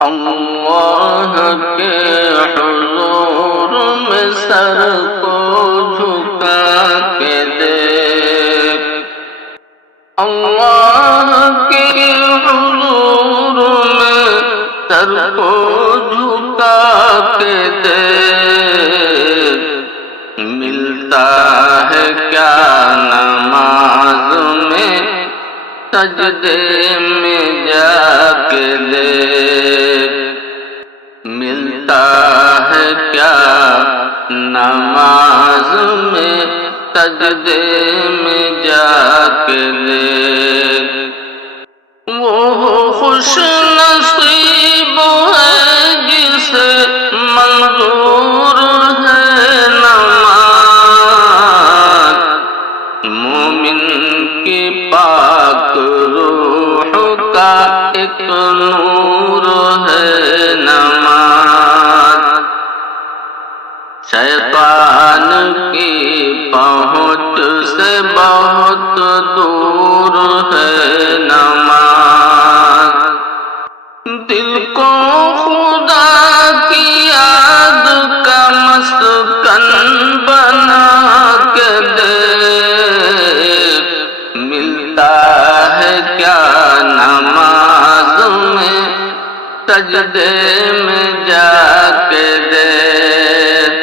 اللہ کے حضور میں سر کو جھکا کے دیکھ، اللہ کے حضور میں سر کو جھکا کے دیکھ، ملتا ہے کیا نماز میں سجدے میں جا کے دیکھ، ملتا ہے کیا نماز میں سجدے میں جا کے دیکھ۔ وہ خوش نصیب ہے جسے منظور ہے نماز، مومن کی پاک روح کا ایک نور ہے نماز، شیطان کی پہنچ سے بہت دور ہے نماز، دل کو خدا کی یاد کا مسکن بنا کے دیکھ، ملتا ہے کیا نماز میں سجدے میں جا کے دیکھ،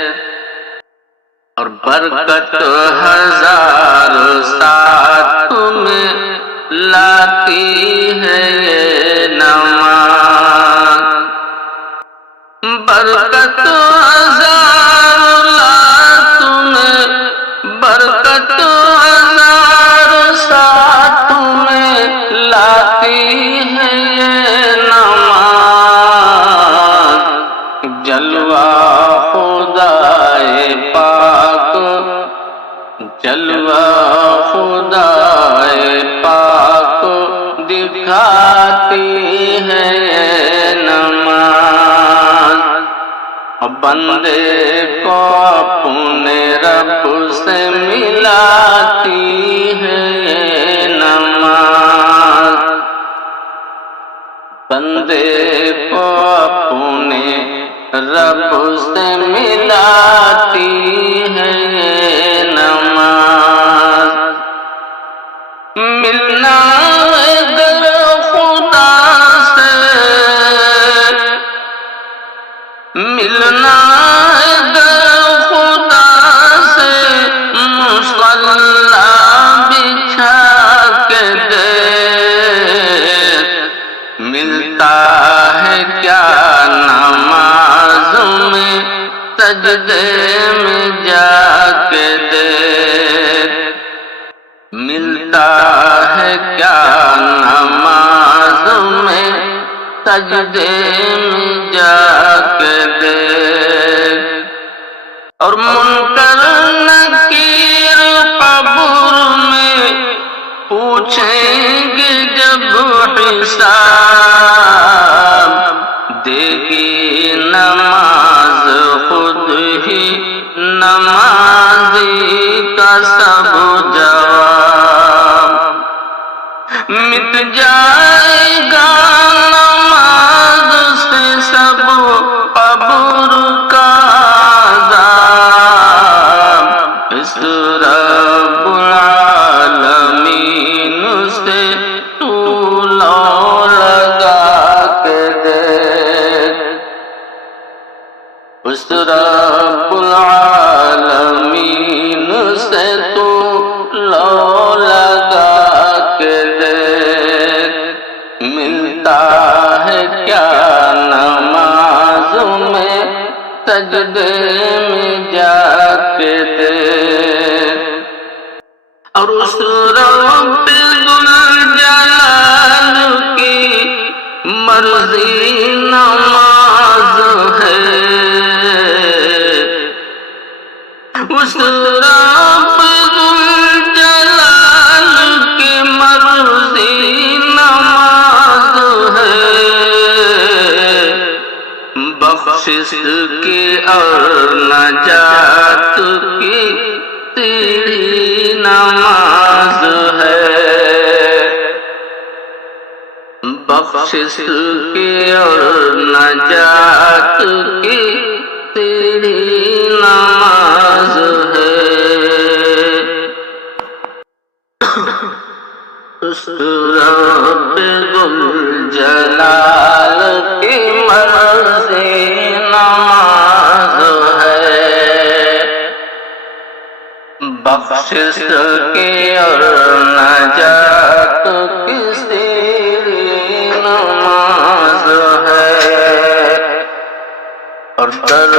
اور برکت ہزار ساتھ میں لاتی ہے یہ نماز، برکت ہزار لات میں، برکت ہزار ساتھ میں لاتی ہے یہ نماز، جلوہ خدائے پاک، جلوہ خدائے پاک دکھاتی ہے یہ نماز، بندے کو اپنے رب سے ملاتی ہے یہ نماز، بندے کو اپنے رب سے ملاتی ہے یہ نماز، ملنا ہے در خدا سے، ملنا ہے در خدا سے، مصلی بچھا کے دیکھ، ملتا ہے کیا نماز میں سجدے میں جا کے دیکھ، ملتا ہے کیا نماز میں سجدے میں جا کے دیکھ، اور منکر نکیر قبر میں پوچھیں گے جب حساب، دے گی نماز خود ہی نمازی کا سب جواب، مٹ جائے گا نماز سے سب قبر کا عذاب، اس رب العالمین سے تو لو لگا کے دیکھ، اس رب العالمین سے تو لو لگا کے دیکھ، ملتا ہے کیا نماز میں سجدے میں جا کے دیکھ، اور اس رب ذوالجلال کی مرضی نماز ہے، اس رب ذوالجلال کی مرضی نماز ہے، بخشش کی اور نجات کی سیڑھی نماز ہے، بخشش کی اور نجات کی تیری نماز ہے، اس رب ذوالجلال کی مرضی نماز ہے، بخشش کی اور نجات کی نماز ہے، اور در